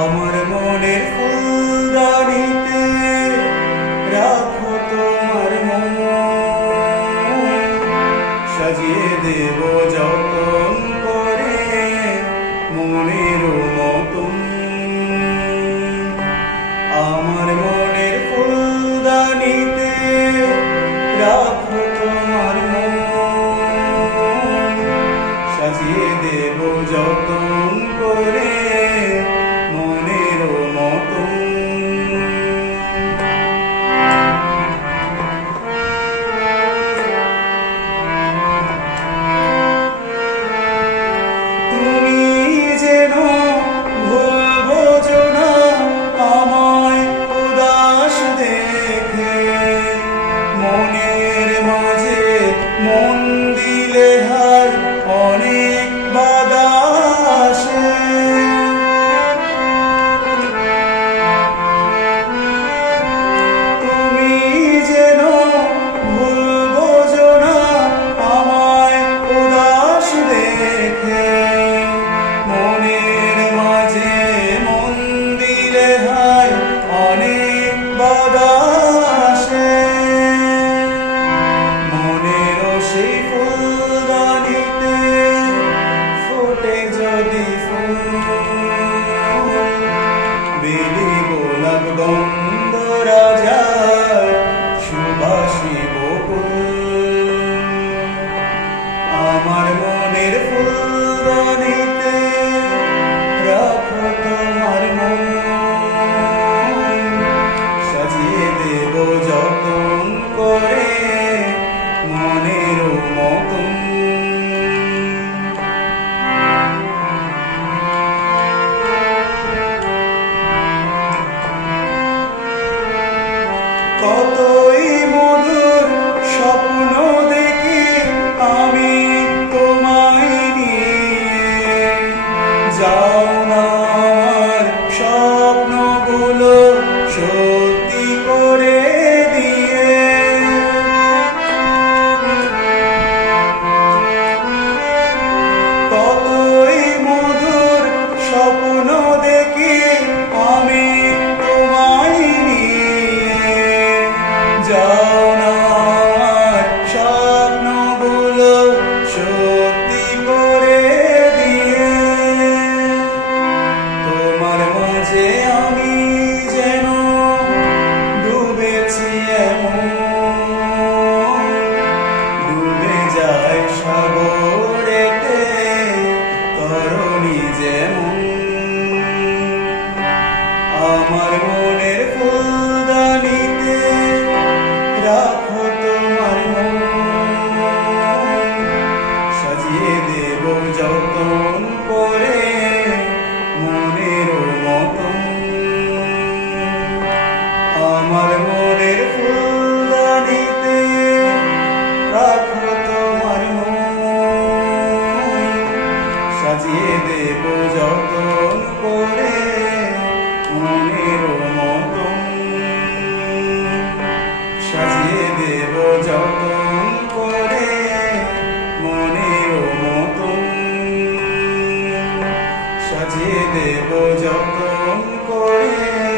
আমার মনের ফুলদারিতে রাখো তোমার মন। সাজিয়ে দেব যতন করে মনে কতই মধুর স্বপ্ন দেখি আমি তোমায় নিয়ে। যাও না স্বপ্নগুলো সত্যি দেব যতন করে